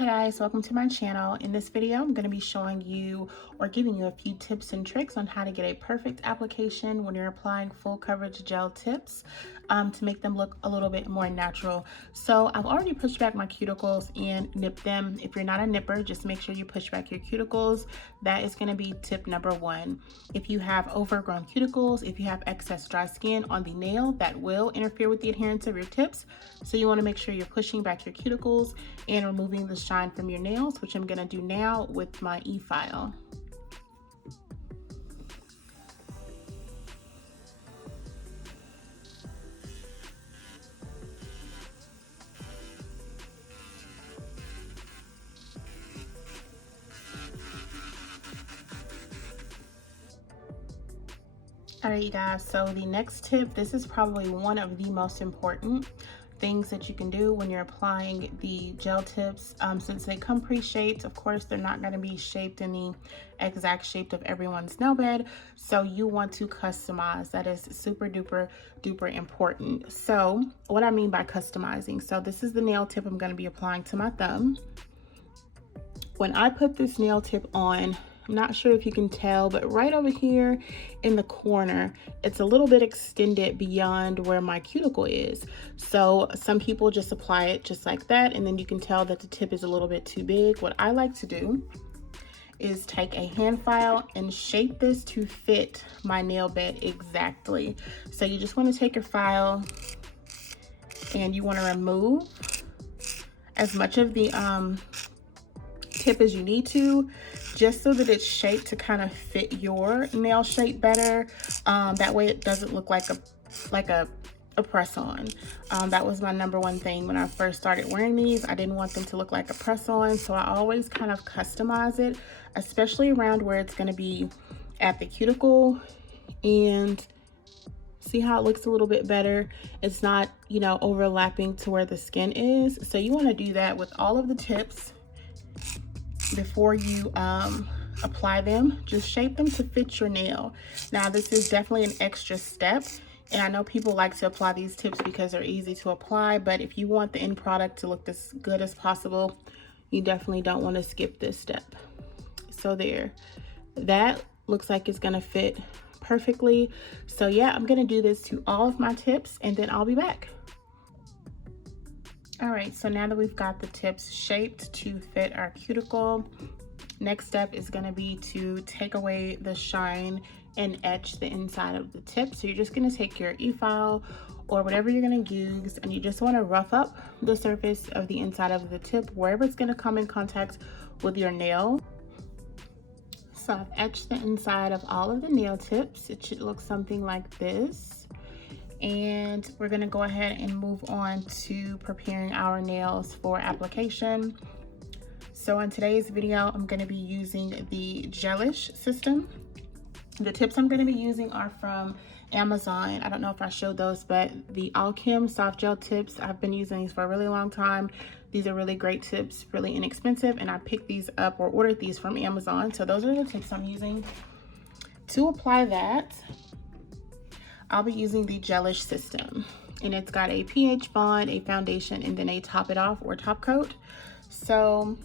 Hi guys, welcome to my channel. In this video, I'm going to be showing you or giving you a few tips and tricks on how to get a perfect application when you're applying full coverage gel tips to make them look a little bit more natural. So I've already pushed back my cuticles and nipped them. If you're not a nipper, just make sure you push back your cuticles. That is going to be tip number one. If you have overgrown cuticles, if you have excess dry skin on the nail, that will interfere with the adherence of your tips. So you want to make sure you're pushing back your cuticles and removing the shine from your nails, which I'm going to do now with my e-file. All right, you guys, so the next tip, this is probably one of the most important things that you can do when you're applying the gel tips. Since they come pre-shaped, of course, they're not going to be shaped in the exact shape of everyone's nail bed. So you want to customize. That is super duper important. So what I mean by customizing, so this is the nail tip I'm going to be applying to my thumb. When I put this nail tip on, I'm not sure if you can tell, but right over here in the corner, it's a little bit extended beyond where my cuticle is. So some people just apply it just like that, and then you can tell that the tip is a little bit too big. What I like to do is take a hand file and shape this to fit my nail bed exactly. So you just want to take your file and you want to remove as much of the tip as you need to, just so that it's shaped to kind of fit your nail shape better. That way it doesn't look like a press-on. That was my number one thing when I first started wearing these. I didn't want them to look like a press-on, so I always kind of customize it, especially around where it's going to be at the cuticle. And see how it looks a little bit better? It's not, you know, overlapping to where the skin is. So you want to do that with all of the tips before you apply them. Just shape them to fit your nail. Now this is definitely an extra step, and I know people like to apply these tips because they're easy to apply, but if you want the end product to look as good as possible, you definitely don't want to skip this step. So there, that looks like it's gonna fit perfectly. So yeah, I'm gonna do this to all of my tips and then I'll be back. All right, so now that we've got the tips shaped to fit our cuticle, next step is going to be to take away the shine and etch the inside of the tip. So you're just going to take your e-file or whatever you're going to use, and you just want to rough up the surface of the inside of the tip wherever it's going to come in contact with your nail. So I've etched the inside of all of the nail tips. It should look something like this. And we're gonna go ahead and move on to preparing our nails for application. So in today's video, I'm gonna be using the Gelish system. The tips I'm gonna be using are from Amazon. I don't know if I showed those, but the Alchem soft gel tips, I've been using these for a really long time. These are really great tips, really inexpensive, and I picked these up or ordered these from Amazon. So those are the tips I'm using. To apply that, I'll be using the Gelish system, and it's got a pH bond, a foundation, and then a top it off or top coat. So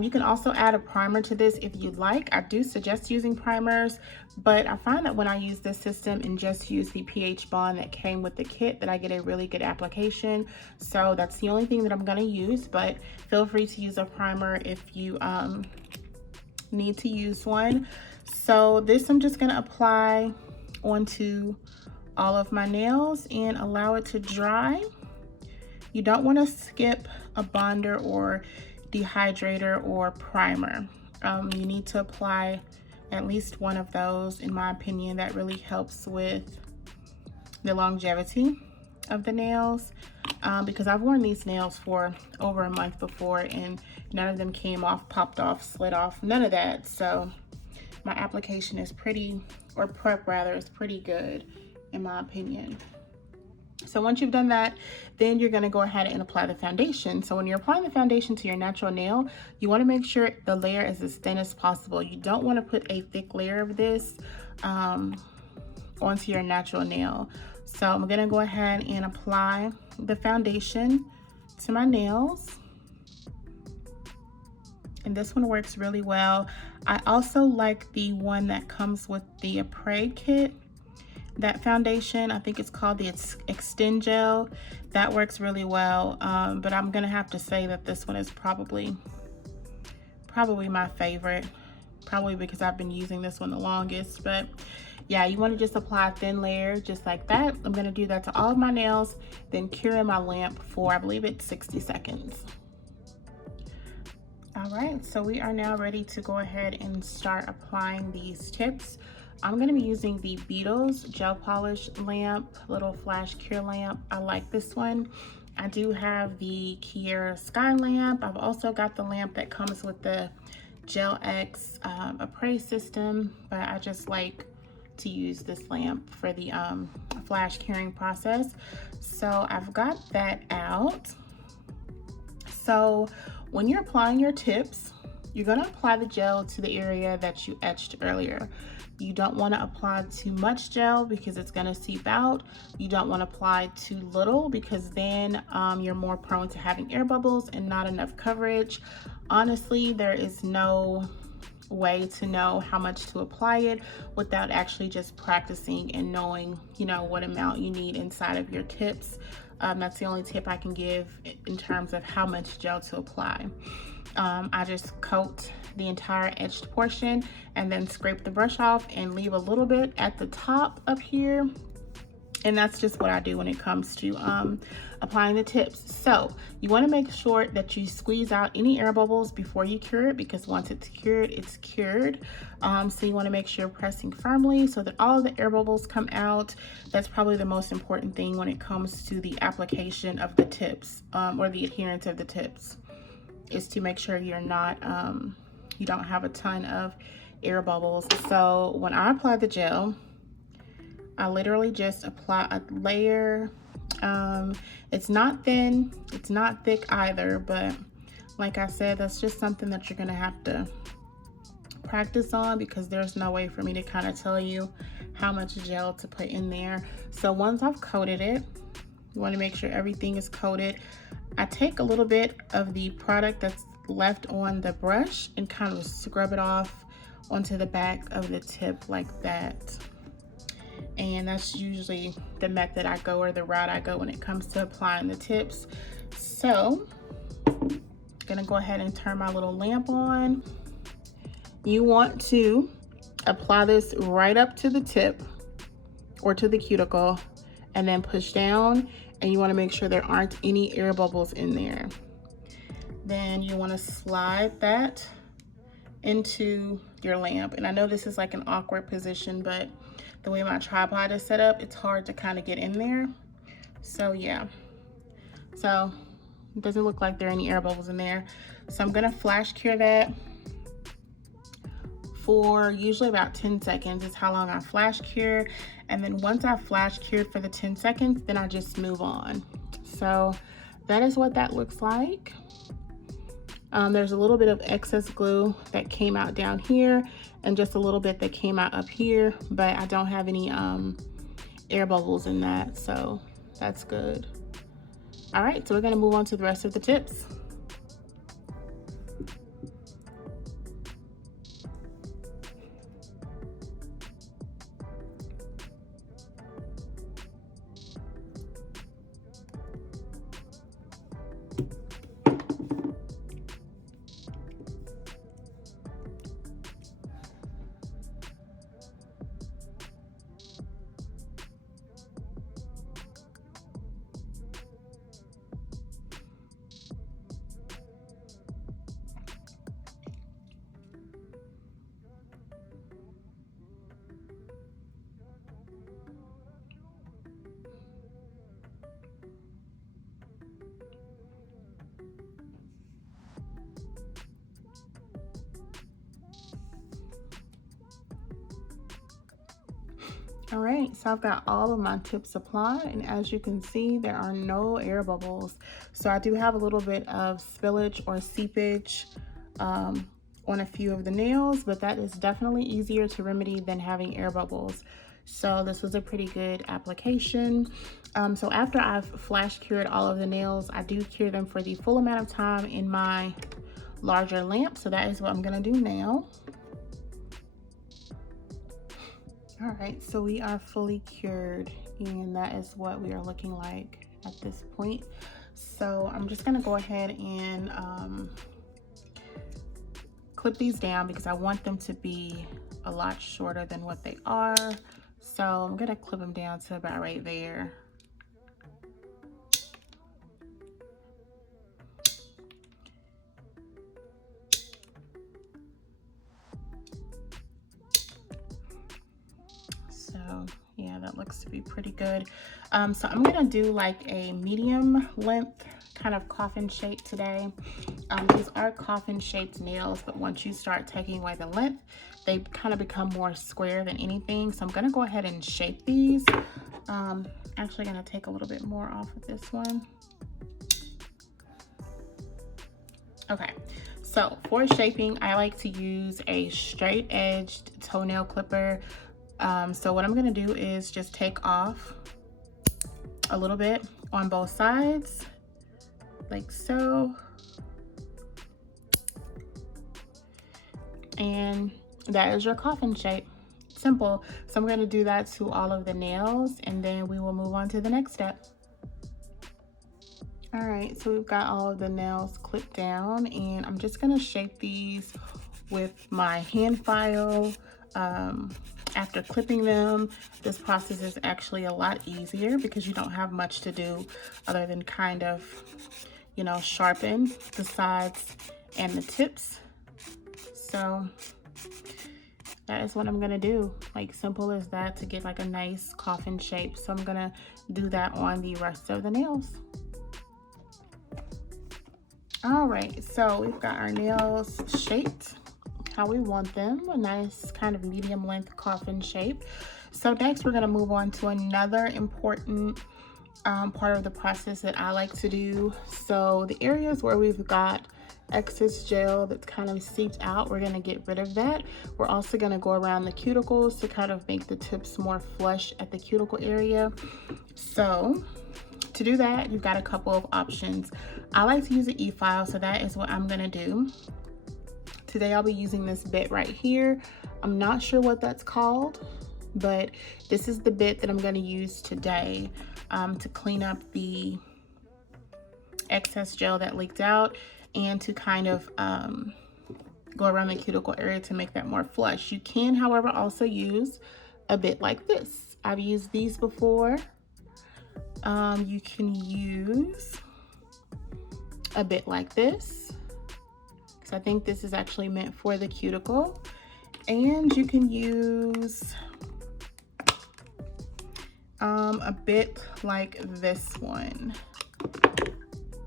you can also add a primer to this if you'd like. I do suggest using primers, but I find that when I use this system and just use the pH bond that came with the kit, that I get a really good application. So that's the only thing that I'm gonna use, but feel free to use a primer if you need to use one. So this I'm just gonna apply onto all of my nails and allow it to dry. You don't want to skip a bonder or dehydrator or primer. You need to apply at least one of those, in my opinion. That really helps with the longevity of the nails, because I've worn these nails for over a month before and none of them came off, popped off, slid off, none of that. So my application is pretty, or prep rather, is pretty good in my opinion. So once you've done that, then you're gonna go ahead and apply the foundation. So when you're applying the foundation to your natural nail, you wanna make sure the layer is as thin as possible. You don't wanna put a thick layer of this onto your natural nail. So I'm gonna go ahead and apply the foundation to my nails. and this one works really well. I also like the one that comes with the Apres kit. That foundation, I think it's called the Extend Gel. That works really well, but I'm gonna have to say that this one is probably my favorite, probably because I've been using this one the longest. But yeah, you want to just apply a thin layer just like that. I'm gonna do that to all of my nails, then cure in my lamp for, I believe it's 60 seconds. All right, so we are now ready to go ahead and start applying these tips. I'm gonna be using the Beetles gel polish lamp, little flash cure lamp. I like this one. I do have the Kiera Sky lamp. I've also got the lamp that comes with the Gelac Apres system, but I just like to use this lamp for the flash curing process. So I've got that out. So when you're applying your tips, you're gonna apply the gel to the area that you etched earlier. You don't want to apply too much gel because it's going to seep out. You don't want to apply too little because then you're more prone to having air bubbles and not enough coverage. Honestly, there is no way to know how much to apply it without actually just practicing and knowing, you know, what amount you need inside of your tips. That's the only tip I can give in terms of how much gel to apply. I just coat the entire etched portion and then scrape the brush off and leave a little bit at the top up here. And that's just what I do when it comes to applying the tips. So you want to make sure that you squeeze out any air bubbles before you cure it, because once it's cured, it's cured. So you want to make sure you're pressing firmly so that all of the air bubbles come out. That's probably the most important thing when it comes to the application of the tips or the adherence of the tips, is to make sure you're not, you don't have a ton of air bubbles. So when I apply the gel, I literally just apply a layer. It's not thin, it's not thick either, but like I said, that's just something that you're gonna have to practice on, because there's no way for me to kind of tell you how much gel to put in there. So once I've coated it, you want to make sure everything is coated. I take a little bit of the product that's left on the brush and kind of scrub it off onto the back of the tip like that. And that's usually the method I go, or the route I go, when it comes to applying the tips. So I'm gonna go ahead and turn my little lamp on. You want to apply this right up to the tip or to the cuticle and then push down, and you want to make sure there aren't any air bubbles in there. Then you want to slide that into your lamp. And I know this is like an awkward position, but the way my tripod is set up, it's hard to kind of get in there. So yeah, so it doesn't look like there are any air bubbles in there. So I'm gonna flash cure that for usually about 10 seconds is how long I flash cure. And then once I flash cured for the 10 seconds, then I just move on. So that is what that looks like. There's a little bit of excess glue that came out down here and just a little bit that came out up here, but I don't have any air bubbles in that, so that's good. All right, so we're gonna move on to the rest of the tips. All right, so I've got all of my tips applied, and as you can see, there are no air bubbles. So I do have a little bit of spillage or seepage on a few of the nails, but that is definitely easier to remedy than having air bubbles. So this was a pretty good application. So after I've flash cured all of the nails, I do cure them for the full amount of time in my larger lamp. So that is what I'm gonna do now. All right, so we are fully cured, and that is what we are looking like at this point. So I'm just gonna go ahead and clip these down because I want them to be a lot shorter than what they are. So I'm gonna clip them down to about right there. So yeah, that looks to be pretty good. So I'm gonna do like a medium length kind of coffin shape today. These are coffin shaped nails, but once you start taking away the length, they kind of become more square than anything. So I'm gonna go ahead and shape these. Actually gonna take a little bit more off of this one. Okay, so for shaping, I like to use a straight edged toenail clipper. So what I'm gonna do is just take off a little bit on both sides, like so. And that is your coffin shape. Simple. So I'm gonna do that to all of the nails, and then we will move on to the next step. All right, so we've got all of the nails clipped down, and I'm just gonna shape these with my hand file. After clipping them, this process is actually a lot easier because you don't have much to do other than kind of, you know, sharpen the sides and the tips. So that is what I'm gonna do, like simple as that, to get like a nice coffin shape. So I'm gonna do that on the rest of the nails. All right, so we've got our nails shaped how we want them, a nice kind of medium length coffin shape. So next we're gonna move on to another important part of the process that I like to do. So the areas where we've got excess gel that's kind of seeped out, we're gonna get rid of that. We're also gonna go around the cuticles to kind of make the tips more flush at the cuticle area. So to do that, you've got a couple of options. I like to use an e-file, so that is what I'm gonna do. Today I'll be using this bit right here. I'm not sure what that's called, but this is the bit that I'm gonna use today to clean up the excess gel that leaked out and to kind of go around the cuticle area to make that more flush. You can, however, also use a bit like this. I've used these before. You can use a bit like this, because I think this is actually meant for the cuticle. And you can use a bit like this one.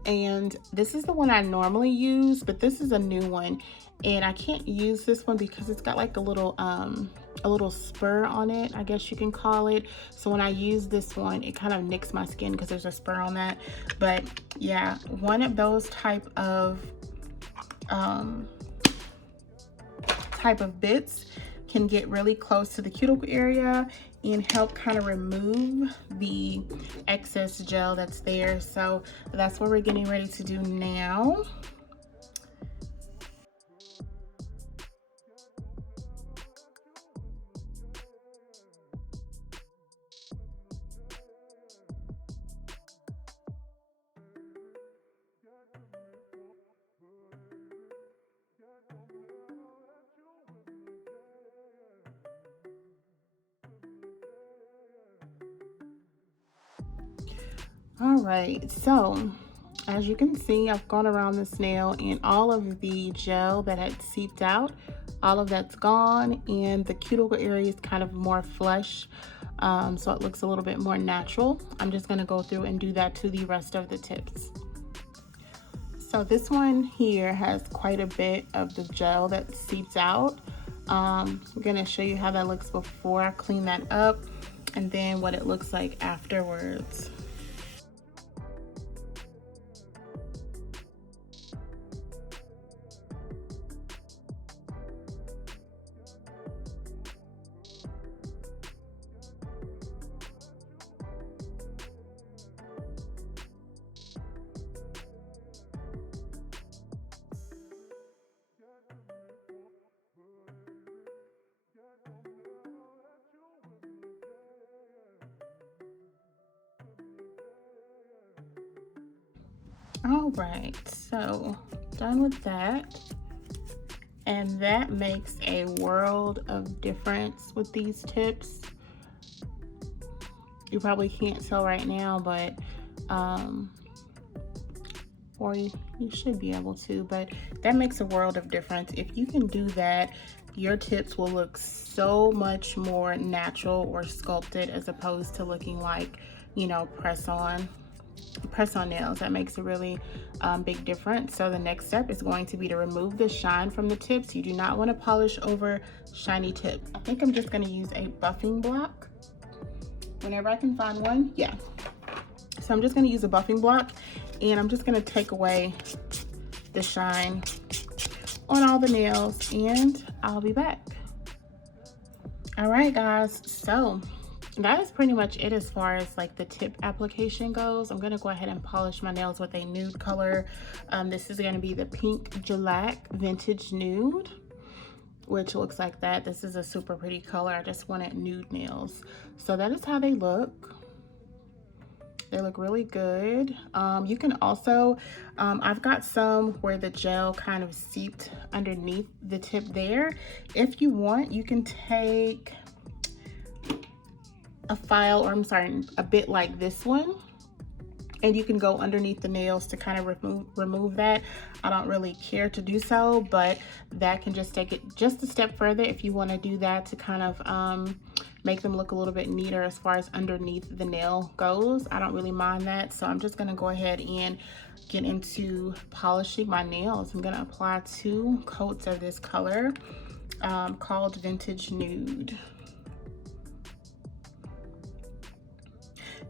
And this is the one I normally use, but this is a new one. And I can't use this one because it's got like a little spur on it, I guess you can call it. So when I use this one, it kind of nicks my skin because there's a spur on that. But yeah, one of those type of bits can get really close to the cuticle area and help kind of remove the excess gel that's there. So that's what we're getting ready to do now. All right, so as you can see, I've gone around this nail and all of the gel that had seeped out, all of that's gone, and the cuticle area is kind of more flush, so it looks a little bit more natural. I'm just gonna go through and do that to the rest of the tips. So this one here has quite a bit of the gel that seeps out. I'm gonna show you how that looks before I clean that up, and then what it looks like afterwards. All right, so done with that. And that makes a world of difference with these tips. You probably can't tell right now, but or you should be able to, but that makes a world of difference. If you can do that, your tips will look so much more natural or sculpted as opposed to looking like, you know, press on nails. That makes a really big difference. So the next step is going to be to remove the shine from the tips. You do not want to polish over shiny tips. I think I'm just going to use a buffing block whenever I can find one. Yeah, so I'm just going to use a buffing block, and I'm just going to take away the shine on all the nails, and I'll be back. All right, guys, so that is pretty much it as far as like the tip application goes. I'm gonna go ahead and polish my nails with a nude color. This is gonna be the pink Gelac Vintage Nude, which looks like that. This is a super pretty color. I just wanted nude nails. So that is how they look. They look really good. You can also, I've got some where the gel kind of seeped underneath the tip there. If you want, you can take a file, or I'm sorry, a bit like this one, and you can go underneath the nails to kind of remove that. I don't really care to do so, but that can just take it just a step further if you want to do that to kind of make them look a little bit neater as far as underneath the nail goes. I don't really mind that, so I'm just going to go ahead and get into polishing my nails. I'm going to apply 2 coats of this color called Vintage Nude.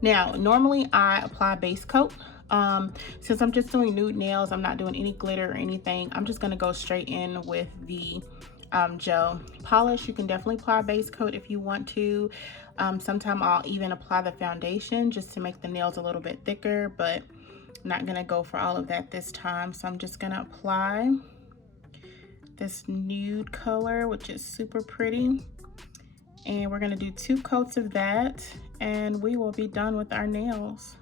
Now, normally I apply base coat. Since I'm just doing nude nails, I'm not doing any glitter or anything. I'm just gonna go straight in with the gel polish. You can definitely apply base coat if you want to. Sometime I'll even apply the foundation just to make the nails a little bit thicker, but I'm not gonna go for all of that this time. So I'm just gonna apply this nude color, which is super pretty. And we're gonna do 2 coats of that, and we will be done with our nails.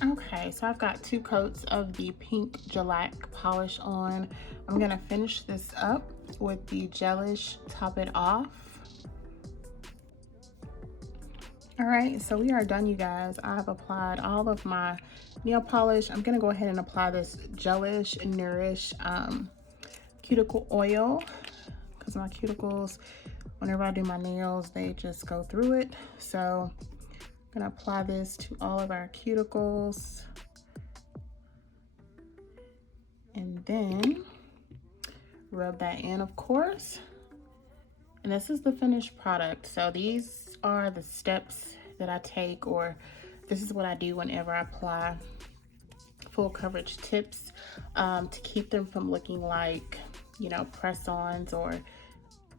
Okay, so I've got 2 coats of the pink Gelac polish on. I'm gonna finish this up with the Gelish Top It Off. All right, so we are done, you guys. I've applied all of my nail polish. I'm gonna go ahead and apply this Gelish Nourish cuticle oil, because my cuticles, whenever I do my nails, they just go through it. So I'm gonna apply this to all of our cuticles, and then rub that in, of course. And this is the finished product. So these are the steps that I take, or this is what I do whenever I apply full coverage tips to keep them from looking like, you know, press-ons or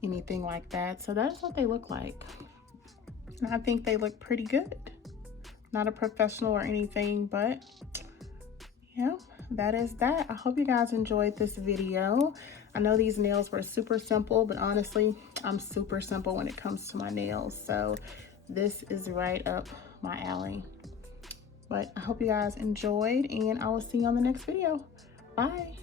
anything like that. So that's what they look like. And I think they look pretty good. Not a professional or anything, but yeah, that is that. I hope you guys enjoyed this video. I know these nails were super simple, but honestly, I'm super simple when it comes to my nails. So this is right up my alley. But I hope you guys enjoyed, and I will see you on the next video. Bye.